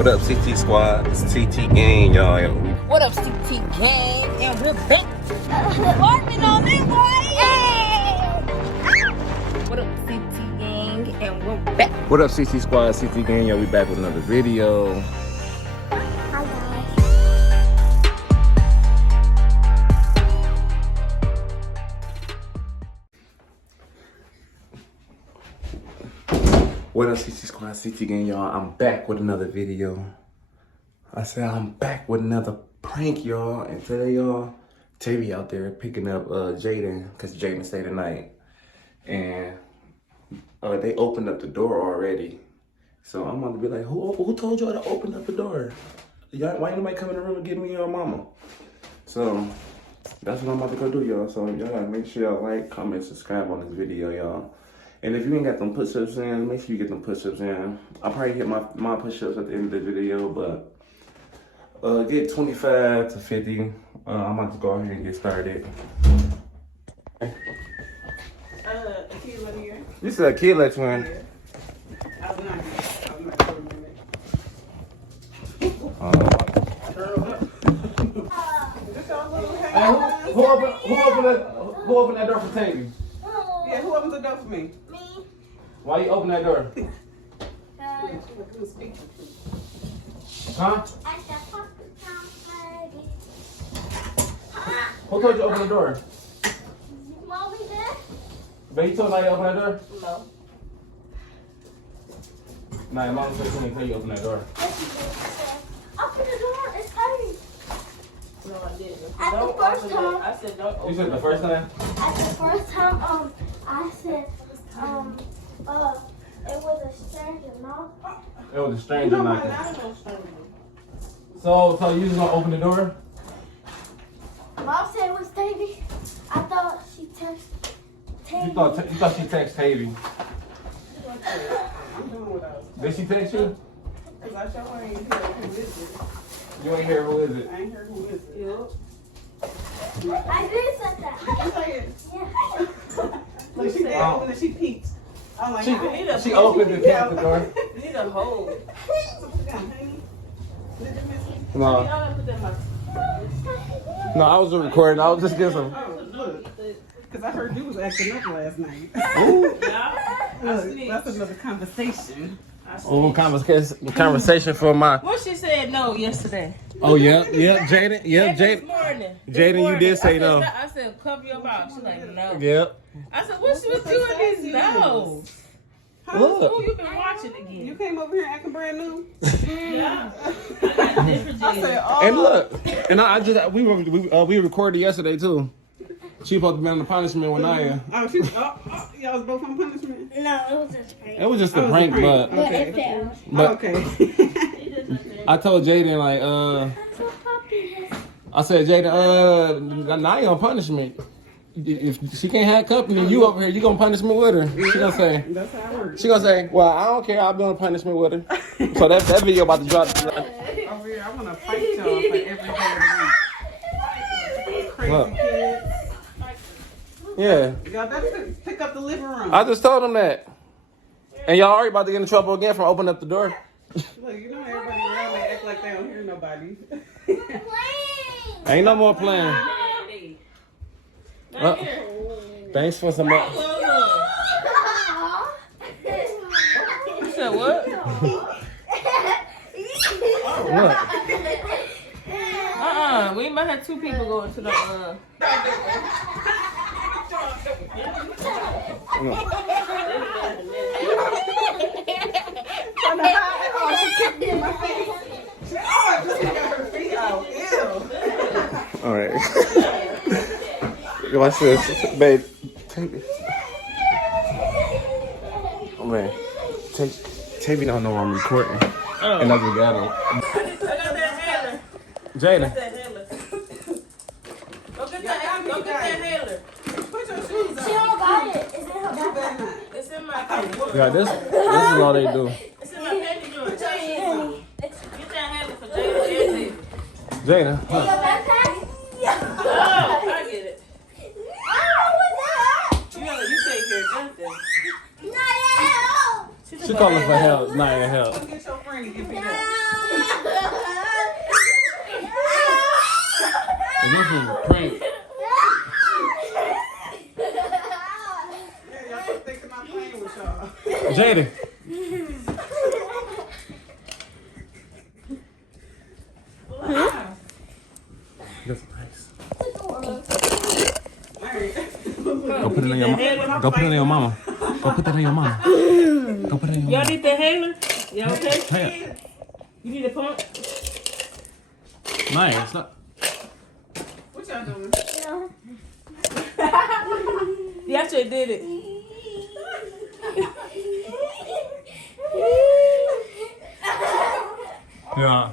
What up, CT Squad? It's TT Gang, y'all. What up, CT Gang? And we're back. Working on it, boy. What up, CT Gang? And we're back. What up, CT Squad? CT Gang, y'all. We back with another video. Hi, guys. What up, CT Squad? CT Gang, y'all. I'm back with another video. I said I'm back with another prank, y'all. And today, y'all, Tavy out there picking up Jaden, because Jaden stayed the night. And they opened up the door already. So I'm about to be like, who told y'all to open up the door? Y'all, why ain't nobody come in the room and get me your mama? So that's what I'm about to go do, y'all. So y'all gotta make sure y'all like, comment, subscribe on this video, y'all. And if you ain't got them push-ups in, make sure you get them push-ups in. I'll probably hit my push-ups at the end of the video, but get 25 to 50. I'm about to go ahead and get started. A kid let me in. You said a kid let you in. Yeah. I was not here. Who opened that door for Tavy? Yeah, who opened the door for me? Me. Why you open that door? Huh? Who told you to open the door? Mommy there? But he told you to open that door? No. Nah, your mom said she didn't tell you to open that door. Open the door. It's hurting. No, I didn't. At the first time. I said don't open You said the first time? At the first time, I said, it was a stranger, no? It was a stranger No, knocking. not no stranger. So you just gonna open the door? Mom said it was Davy. I thought she texted Davy. You thought she texted Tavy. I'm doing what I was. Did she text you? Because I sure ain't hear who is it. You ain't hear who is it? I ain't heard who is it. I did say that. You say it. Yeah. Look, she did open it. She peeked. I'm like, She opened and peeked the door. You need a hole. No, no, I was recording. I was just getting some. Oh, look. Because I heard you was acting up last night. Ooh. Look, that's another conversation. Oh, conversation for my. What she said no yesterday. Oh yeah, Jaden, And this morning. Jaden, you did say no. I said, cover your mouth. She's like, no. Yep. I said, what's with you and these no's? Look. Who you been watching You again? came over here acting brand new. Yeah. I got different I said, days. oh. And look, and we recorded yesterday too. She supposed to be on the punishment with Nia. Oh, y'all was both on punishment? No, it was just prank. It was just a Oh, it was a prank, prank. but But it failed. Okay. I told Jaden like I said Jaden Nia on punishment. If she can't have company, you over here, you gonna punishment with her. She gonna say. That's how it works. She gonna say, well, I don't care. I'll be on punishment with her. So that video about to drop. Over here, I want to fight y'all for every day of the week. Crazy Look. kids. Yeah, Y'all better pick up the living room. I just told him that. And y'all already about to get in trouble again from opening up the door. Look, you know everybody around they act like they don't hear nobody. Ain't no more playing. Thanks for some more. You said what? Look. We might have two people going to the Oh, she kicked me in my face. Oh, I just got her feet out. Ew. All right. Watch this, babe. Take it. Oh man, Tavy don't know I'm recording, and I just got him. I got that handler. Jada. That handler. Go get that handler. Put your shoes on. She don't got it. Is it her You better backpack? not. It's in my panty. Yeah, this is all they do. It's in my panty drawer. Get that handler for Jada and David. Jada. Is your backpack? Oh, I get it. You take care of nothing. She calling for help, not your help. Go get your friend to get picked up. this is a prank. Yeah, y'all thinking I'm playing with y'all. Jada. That's nice. Go put it in your mama. Go put it in your mama. Go put that in your mama. Go put it in your Y'all mama. need the inhaler? Y'all okay? Hey, You need a pump? nice. Look. What y'all doing? Deontray did it. Yeah.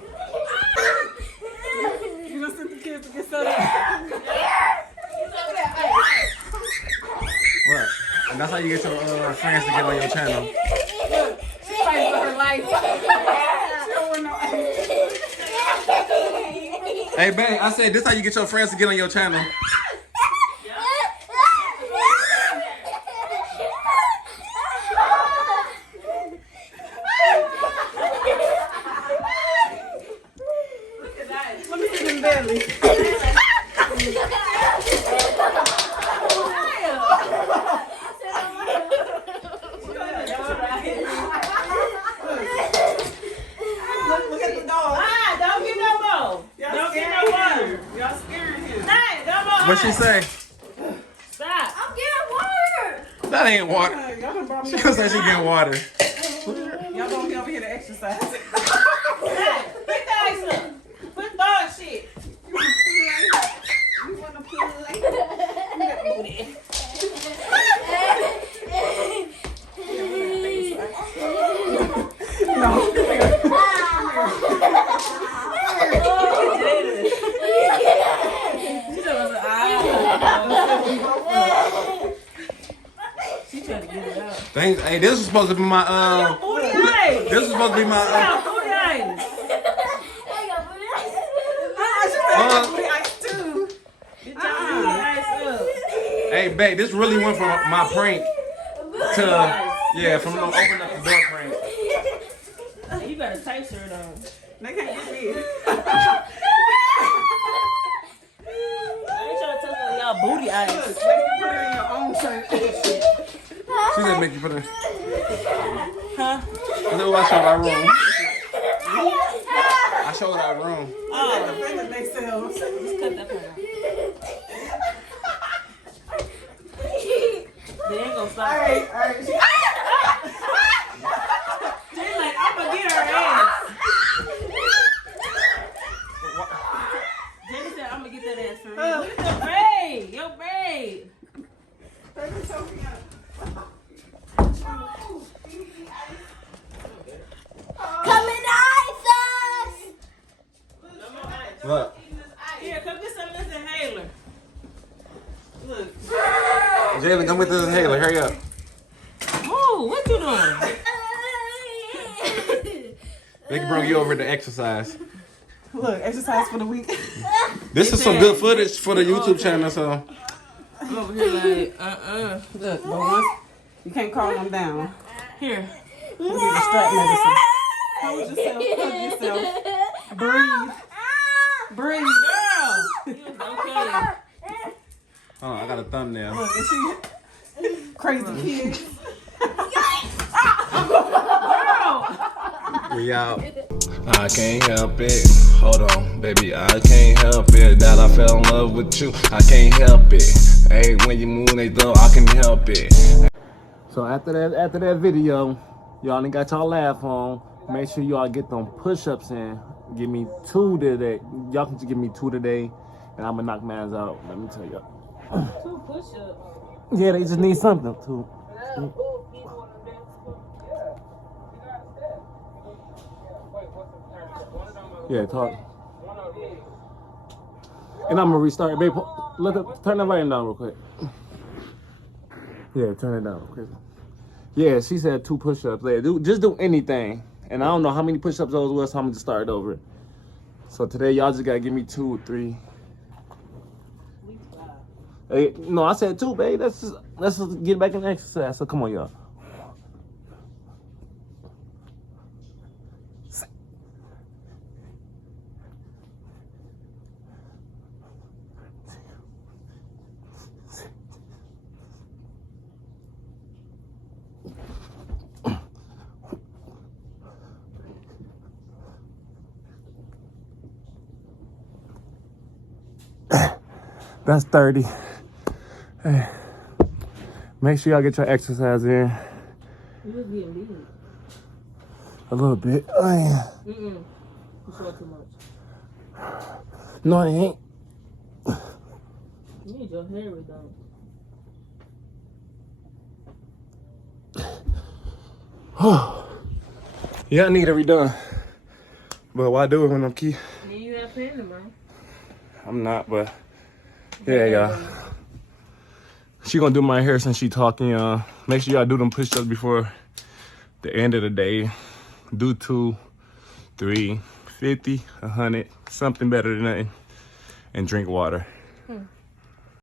You gonna send the kids to get soda? What? And that's how you get your friends to get on your channel. She's fighting for her life. She don't want no ice. Hey, babe, I said this how you get your friends to get on your channel. Let me see them belly. Look at the dog. Don't get no more. Don't get no water. Y'all scaring him. Hey, no more. What she say? Stop. I'm getting water. That ain't water. Y'all done brought me She gonna say she getting water. Y'all brought me over here to exercise. Hey, put the ice up. Put dog shit. You wanna play? No. She trying to get it out. Thanks. Hey, this was supposed to be my Booty eyes. This was supposed to be my Booty eyes. Get your booty eyes up. Hey, babe, this really went from my prank to from the open up the door prank. You got a tight shirt on. They can't get me. I ain't trying to touch on y'all booty eyes. Put it in your own shirt. She said make you put her. Huh? Look, I showed our room. I showed our room. Defending themselves. Just cut that part out. They ain't gonna stop. All right. She's like, I'm gonna get her ass. Jenny said, I'm gonna get that ass from you. Look at your braid. Your braid. Come and ice us. Look. Here, come get some of this inhaler. Look. Jalen, come with this inhaler. Hurry up. Ooh, what you doing? They can bring you over to exercise. Look, exercise for the week. This is some good footage for the YouTube channel, so. I'm over here like, Look, but once you can't calm them down. Here. You get the strap medicine. Hold yourself. Hug yourself. Breathe. Breathe. Girl. You okay. Oh, I got a thumbnail. Look, and she crazy kids. We out. I can't help it. Hold on, baby. I can't help it that I fell in love with you. I can't help it. Hey, when you move, they though I can help it. So after that video, y'all ain't got y'all laugh on. Make sure y'all get them push-ups in. Give me 2 today. Y'all can just give me 2 today, and I'ma knock mine out. Let me tell y'all. 2 push-ups. Yeah, they just need something too. Yeah, talk. And I'm gonna restart. Babe, turn that volume down real quick. Yeah, turn it down real quick. Yeah, she said 2 push-ups. Yeah, just do anything. And I don't know how many push-ups those was, so I'm gonna just start over. So today, y'all just gotta give me 2 or 3. Hey, no, I said 2, babe. Let's just get back in exercise. So come on, y'all. That's 30. Hey. Make sure y'all get your exercise in. You just getting big. A little bit. Oh, yeah. You saw too much. No, it ain't. You need your hair redone. Yeah, I need it redone. But why do it when I'm key? Then you have paying them, bro. I'm not, but yeah, y'all. She gonna do my hair since she talking, y'all. Make sure y'all do them push-ups before the end of the day. Do 2, 3, 50, 100, something better than nothing. And drink water.